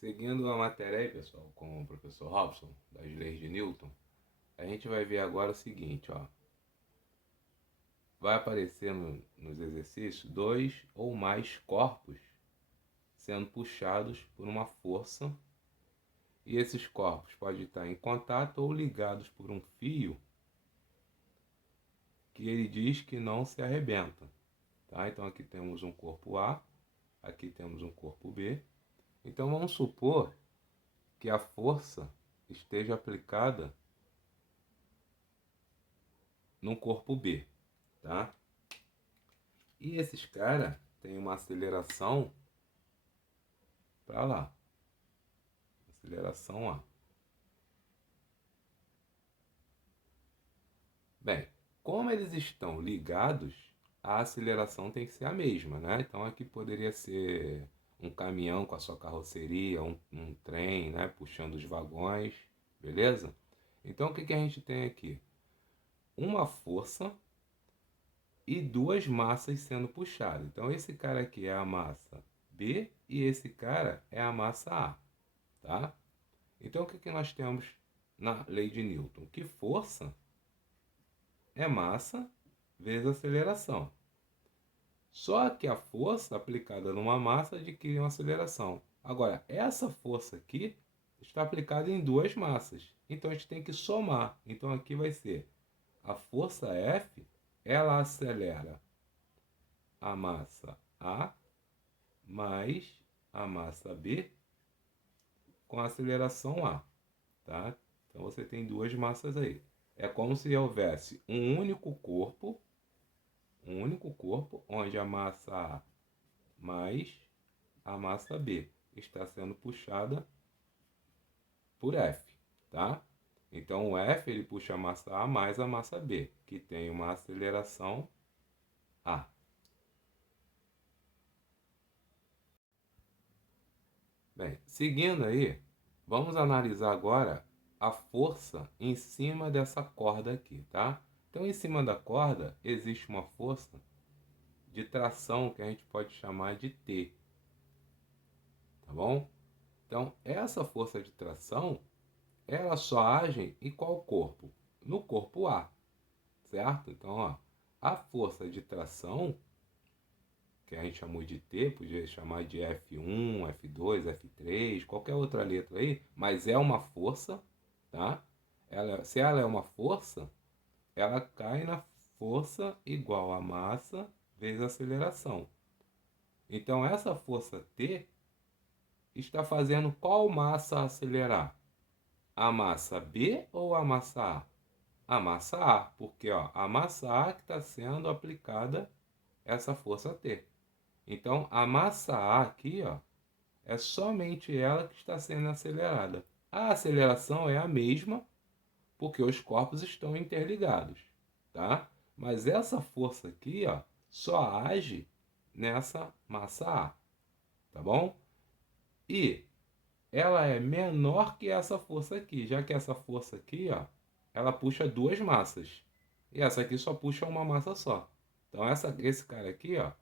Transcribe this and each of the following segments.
Seguindo a matéria aí, pessoal, com o professor Robson, das leis de Newton, a gente vai ver agora o seguinte, ó. Vai aparecer nos exercícios dois ou mais corpos sendo puxados por uma força, e esses corpos podem estar em contato ou ligados por um fio que ele diz que não se arrebenta. Tá? Então aqui temos um corpo A, aqui temos um corpo B. Então vamos supor que a força esteja aplicada no corpo B, tá? E esses caras têm uma aceleração para lá, aceleração A. Bem, como eles estão ligados, a aceleração tem que ser a mesma, né? Então aqui poderia ser um caminhão com a sua carroceria, um trem, né? Puxando os vagões, beleza? Então o que a gente tem aqui? Uma força e duas massas sendo puxadas. Então esse cara aqui é a massa B e esse cara é a massa A, tá? Então o que nós temos na lei de Newton? Que força é massa vezes aceleração. Só que a força aplicada numa massa adquire uma aceleração. Agora, essa força aqui está aplicada em duas massas. Então a gente tem que somar. Então aqui vai ser a força F, ela acelera a massa A mais a massa B com a aceleração A, tá? Então você tem duas massas aí. É como se houvesse um único corpo onde a massa A mais a massa B está sendo puxada por F, tá? Então o F ele puxa a massa A mais a massa B, que tem uma aceleração A. Bem, seguindo aí, vamos analisar agora a força em cima dessa corda aqui, tá? Então, em cima da corda existe uma força de tração que a gente pode chamar de T, tá bom? Então, essa força de tração, ela só age em qual corpo? No corpo A, certo? Então, ó, a força de tração, que a gente chamou de T, podia chamar de F1, F2, F3, qualquer outra letra aí, mas é uma força, tá? Se ela é uma força, ela cai na força igual a massa vezes a aceleração. Então, essa força T está fazendo qual massa acelerar? A massa B ou a massa A? A massa A, porque ó, a massa A que está sendo aplicada essa força T. Então, a massa A aqui, ó, é somente ela que está sendo acelerada. A aceleração é a mesma, porque os corpos estão interligados, tá? Mas essa força aqui, ó, só age nessa massa A, tá bom? E ela é menor que essa força aqui, já que essa força aqui, ó, ela puxa duas massas. E essa aqui só puxa uma massa só. Então esse cara aqui, ó,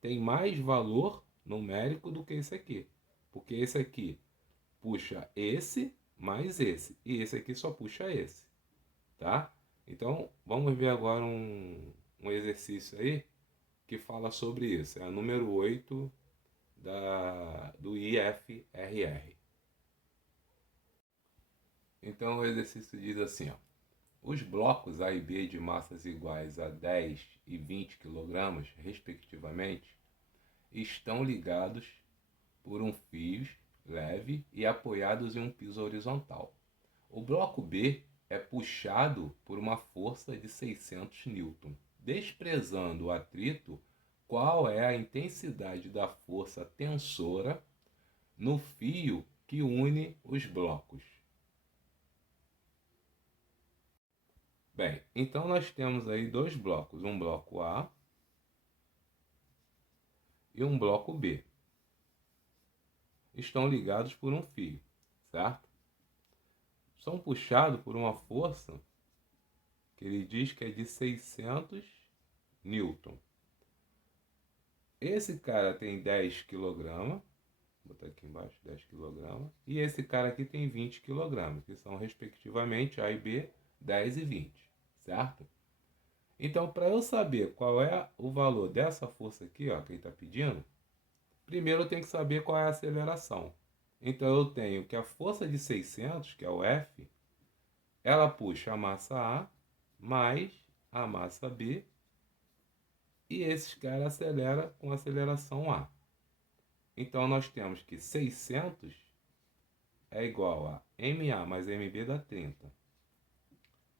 tem mais valor numérico do que esse aqui. Porque esse aqui puxa esse mais esse. E esse aqui só puxa esse. Tá? Então vamos ver agora um exercício aí que fala sobre isso. É a número 8 do IFRR. Então o exercício diz assim, ó. Os blocos A e B de massas iguais a 10 e 20 kg, respectivamente, estão ligados por um fio leve e apoiados em um piso horizontal. O bloco B é puxado por uma força de 600 N. Desprezando o atrito, qual é a intensidade da força tensora no fio que une os blocos? Bem, então nós temos aí dois blocos, um bloco A e um bloco B. Estão ligados por um fio, certo? São puxados por uma força que ele diz que é de 600 N. Esse cara tem 10 kg, botar aqui embaixo, 10 kg. E esse cara aqui tem 20 kg, que são respectivamente A e B, 10 e 20, certo? Então, para eu saber qual é o valor dessa força aqui, ó, que ele está pedindo, primeiro eu tenho que saber qual é a aceleração. Então, eu tenho que a força de 600, que é o F, ela puxa a massa A mais a massa B, e esses caras aceleram com aceleração A. Então, nós temos que 600 é igual a MA mais MB dá 30,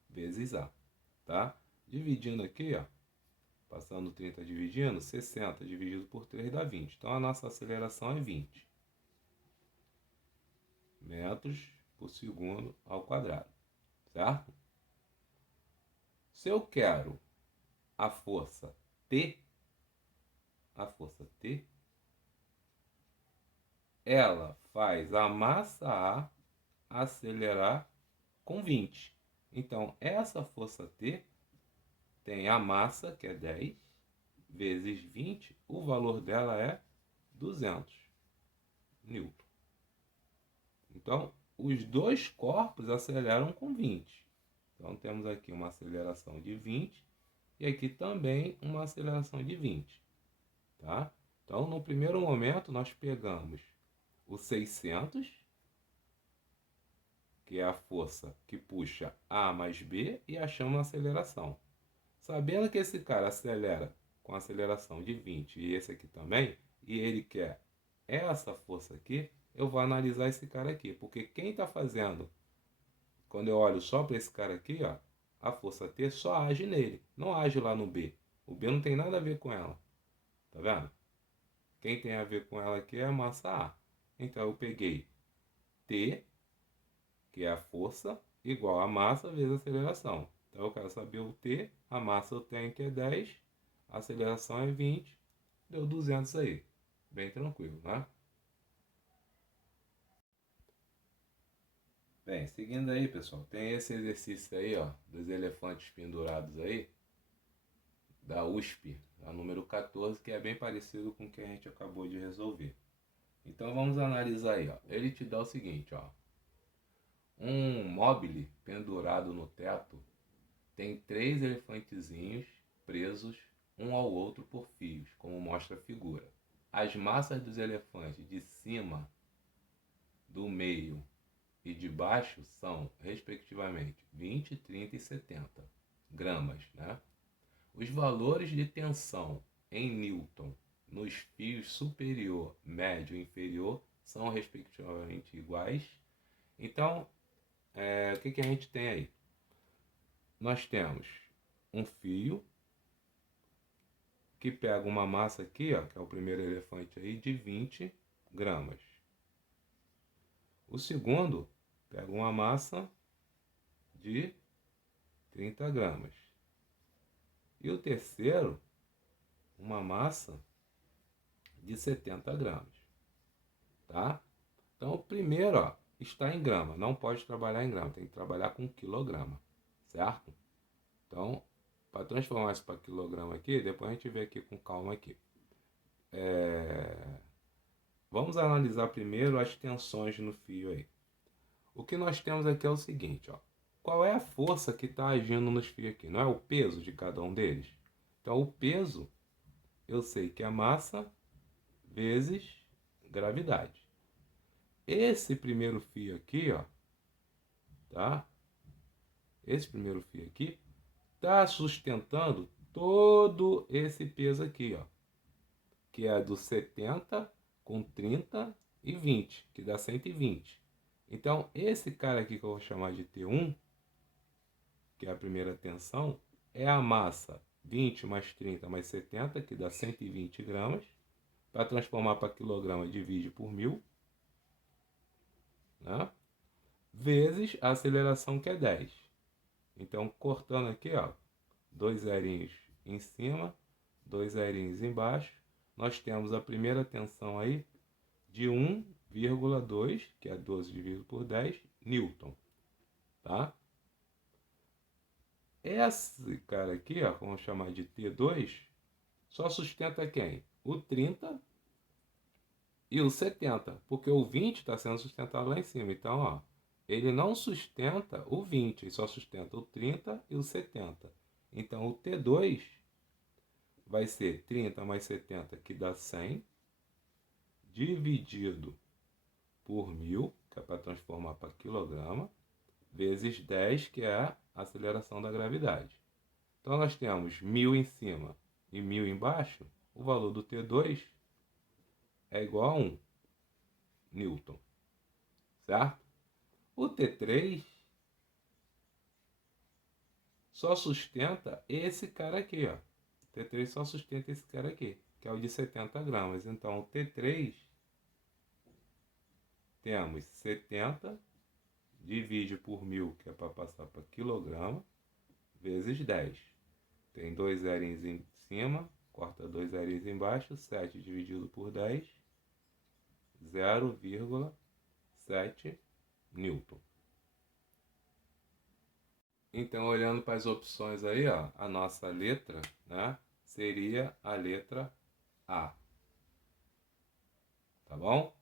vezes A, tá? Dividindo aqui, ó, passando 30 dividindo, 60 dividido por 3 dá 20. Então, a nossa aceleração é 20 metros por segundo ao quadrado, certo? Se eu quero a força T, ela faz a massa A acelerar com 20. Então, essa força T tem a massa, que é 10, vezes 20, o valor dela é 200 newton. Então, os dois corpos aceleram com 20. Então, temos aqui uma aceleração de 20 e aqui também uma aceleração de 20. Tá? Então, no primeiro momento, nós pegamos o 600, que é a força que puxa A mais B, e achamos a aceleração. Sabendo que esse cara acelera com aceleração de 20 e esse aqui também, e ele quer essa força aqui, eu vou analisar esse cara aqui, porque quem está fazendo, quando eu olho só para esse cara aqui, ó, a força T só age nele, não age lá no B. O B não tem nada a ver com ela, tá vendo? Quem tem a ver com ela aqui é a massa A. Então eu peguei T, que é a força, igual a massa vezes a aceleração. Então eu quero saber o T, a massa eu tenho que é 10, a aceleração é 20, deu 200 aí. Bem tranquilo, né? Bem, seguindo aí, pessoal, tem esse exercício aí, ó, dos elefantes pendurados aí, da USP, a número 14, que é bem parecido com o que a gente acabou de resolver. Então vamos analisar aí, ó. Ele te dá o seguinte, ó. Um mobile pendurado no teto tem 3 elefantezinhos presos um ao outro por fios, como mostra a figura. As massas dos elefantes de cima, do meio e de baixo são, respectivamente, 20, 30 e 70 gramas, né? Os valores de tensão em Newton nos fios superior, médio e inferior são, respectivamente, iguais. Então, o que a gente tem aí? Nós temos um fio que pega uma massa aqui, ó, que é o primeiro elefante aí, de 20 gramas. O segundo pega uma massa de 30 gramas. E o terceiro, uma massa de 70 gramas. Tá? Então, o primeiro, ó, está em grama. Não pode trabalhar em grama, tem que trabalhar com quilograma. Certo? Então, para transformar isso para quilograma aqui, depois a gente vê aqui com calma aqui. Vamos analisar primeiro as tensões no fio aí. O que nós temos aqui é o seguinte, ó. Qual é a força que está agindo nos fios aqui? Não é o peso de cada um deles? Então, o peso, eu sei que é massa vezes gravidade. Esse primeiro fio aqui, ó, tá? Esse primeiro fio aqui está sustentando todo esse peso aqui, ó, que é do 70 com 30 e 20, que dá 120. Então, esse cara aqui que eu vou chamar de T1, que é a primeira tensão, é a massa 20 mais 30 mais 70, que dá 120 gramas. Para transformar para quilograma, divide por 1000, né? Vezes a aceleração, que é 10. Então, cortando aqui, ó, 2 zerinhos em cima, 2 zerinhos embaixo, nós temos a primeira tensão aí de 1,2, que é 12 dividido por 10, newton, tá? Esse cara aqui, ó, vamos chamar de T2, só sustenta quem? O 30 e o 70, porque o 20 está sendo sustentado lá em cima. Então, ó, ele não sustenta o 20, ele só sustenta o 30 e o 70. Então, o T2 vai ser 30 mais 70, que dá 100, dividido por 1000, que é para transformar para quilograma, vezes 10, que é a aceleração da gravidade. Então, nós temos 1000 em cima e 1000 embaixo. O valor do T2 é igual a 1 Newton, certo? O T3 só sustenta esse cara aqui, ó. O T3 só sustenta esse cara aqui, que é o de 70 gramas. Então, o T3, temos 70, divide por 1000, que é para passar para quilograma, vezes 10. Tem 2 zerinhos em cima, corta 2 zerinhos embaixo, 7 dividido por 10, 0,7 Newton. Então, olhando para as opções aí, ó, a nossa letra, né, seria a letra A. Tá bom?